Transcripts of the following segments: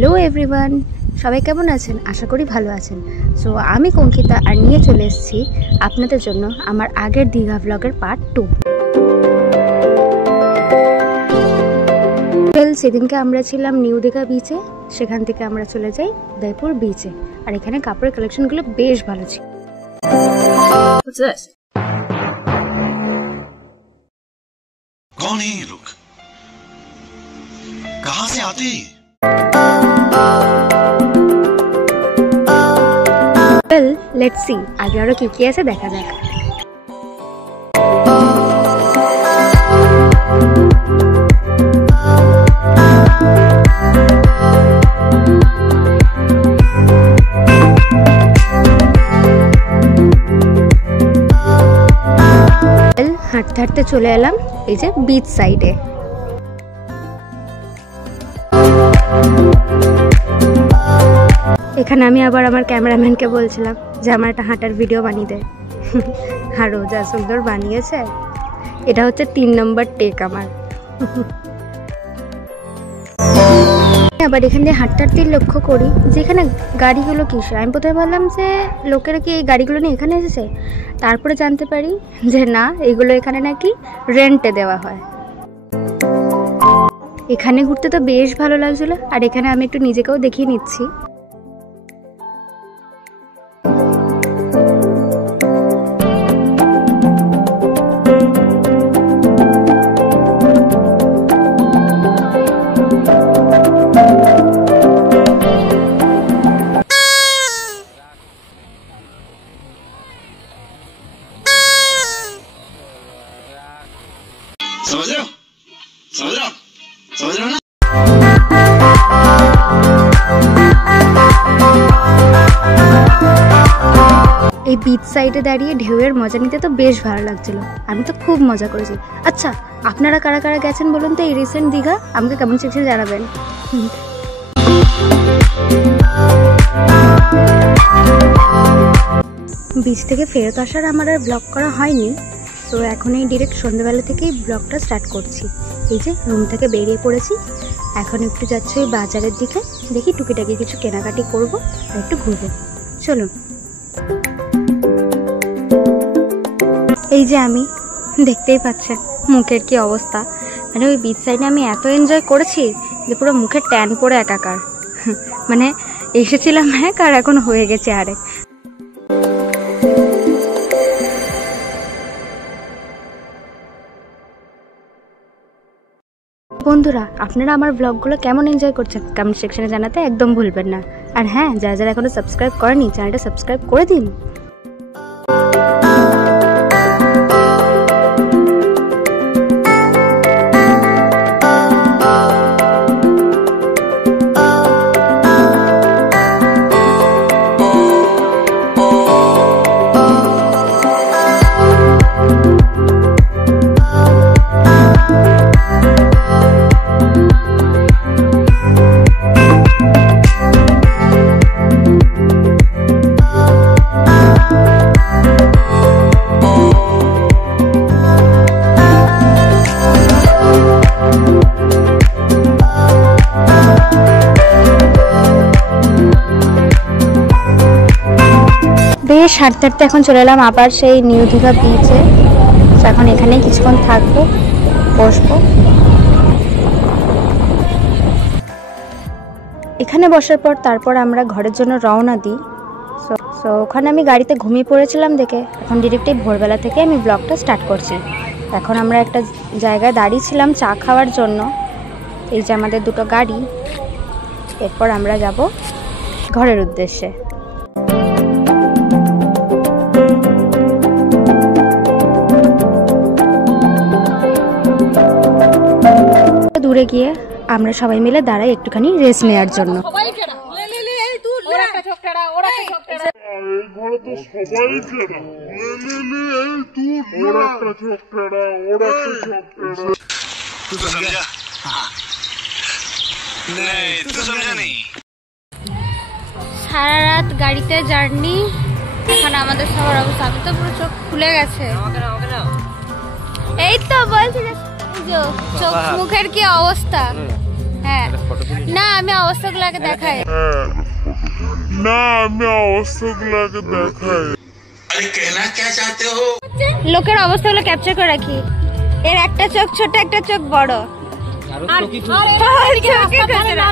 Hello everyone সবাই কেমন আছেন আশা করি ভালো আছেন। সো আমি কঙ্কিতা আর নিয়ে চলে এসেছি আপনাদের জন্য আমার আগের দীঘা ব্লগের পার্ট 2। সেদিনকে আমরা ছিলাম নিউ দীঘা বিচে, সেখান থেকে আমরা চলে যাই উদয়পুর বিচে। আর এখানে কাপড়ের কালেকশনগুলো বেশ ভালো ছিল। What's this? कौन है ये लोग? कहां से आते हैं? Well, let's see আগে আরো কি কি আছে দেখা যাক। হাঁটতে হাঁটতে চলে এলাম এই যে বিচ সাইডে। এখানে আমি আবার আমার ক্যামেরাম্যানকে বলছিলাম যে আমার একটা হাঁটার ভিডিও বানিয়ে দে, আর ও যা সুন্দর বানিয়েছে। এটা হচ্ছে 3 নম্বর টেক আমার। আবার এখান দিয়ে হাঁটতে হাঁটতে লক্ষ্য করি যে এখানে গাড়িগুলো কিসে। আমি প্রথমে ভাবলাম যে লোকেরা কি এই গাড়িগুলো নিয়ে এখানে এসেছে, তারপরে জানতে পারি যে না, এগুলো এখানে নাকি রেন্টে দেওয়া হয়। এখানে ঘুরতে তো বেশ ভালো লাগছিল, আর এখানে আমি একটু নিজেকেও দেখিয়ে নিচ্ছি। समझ रहे हो? समझ रहे हो? समझ रहे हो ना? এই বিচ সাইডে দাঁড়িয়ে ঢেউয়ের মজা নিতে তো বেশ ভালো লাগছিল। আমি তো খুব মজা করেছি। আচ্ছা, আপনারা কারা কারা গেছেন বলুন তো এই রিসেন্ট দীঘা? আমাকে কমেন্ট সেকশনে জানাবেন। বিচ থেকে ফেরত আসার আমার আর ব্লগ করা হয়নি। তো এখন এই ডিরেক্ট সন্ধ্যাবেলা থেকেই ব্লগটা স্টার্ট করছি। এই যে রুম থেকে বেরিয়ে পড়েছি, এখন একটু যাচ্ছি ওই বাজারের দিকে, দেখি টুকিটাকি কিছু কেনাকাটি করব আর একটু ঘুরবো। চলুন। এই যে আমি, দেখতেই পাচ্ছেন মুখের কি অবস্থা। মানে ওই বিচ সাইডে আমি এত এনজয় করেছি যে পুরো মুখে ট্যান পড়ে একাকার। মানে এসেছিলাম এক আর এখন হয়ে গেছে আরেক। বন্ধুরা, আপনারা আমার ব্লগগুলো কেমন এনজয় করছেন কমেন্ট সেকশনে জানাতে একদম ভুলবেন না। আর হ্যাঁ, যারা যারা এখনো সাবস্ক্রাইব করেনি চ্যানেলটা সাবস্ক্রাইব করে দিন। বেশ হাঁটতে হাঁটতে এখন চলে এলাম আবার সেই নিউ দীঘা বিচে। এখন এখানেই কিছুক্ষণ থাকবো, বসবো। এখানে বসার পর তারপর আমরা ঘরের জন্য রওনা দিই। সো ওখানে আমি গাড়িতে ঘুমিয়ে পড়েছিলাম দেখে এখন ডিরেক্টলি ভোরবেলা থেকে আমি ব্লগটা স্টার্ট করছি। এখন আমরা একটা জায়গায় দাঁড়িয়েছিলাম চা খাওয়ার জন্য। এই যে আমাদের দুটো গাড়ি, এরপর আমরা যাব ঘরের উদ্দেশ্যে। দূরে গিয়ে আমরা সবাই মিলে দাঁড়াই একটুখানি রেস্ট নেওয়ার জন্য। সারা রাত গাড়িতে জার্নি, এখন আমাদের সবার অবস্থা, আমি তো পুরো চোখ খুলে গেছে। এই তো বলছি চোখ মুখের কি অবস্থা। হ্যাঁ না আমি অবস্থাগুলোকে দেখাই अरे कहना क्या चाहते हो? লোকের অবস্থাগুলো ক্যাপচার করে রাখি। এর একটা চোখ ছোট একটা চোখ বড় আর চোখে খোঁচরা।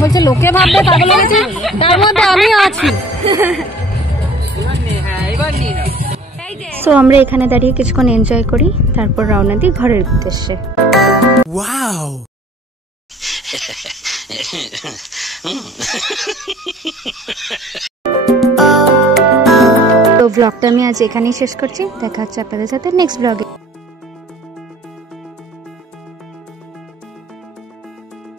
বলছে লোকে ভাববে পাগল হয়েছে, তার মধ্যে আমিও আছি। সো আমরা এখানে দাঁড়িয়ে কিছুক্ষণ এনজয় করি, তারপর রওনা দিই ঘরের উদ্দেশ্যে। তো ব্লগটা আমি আজ এখানেই শেষ করছি। দেখা হচ্ছে আপনাদের সাথে নেক্সট ব্লগে।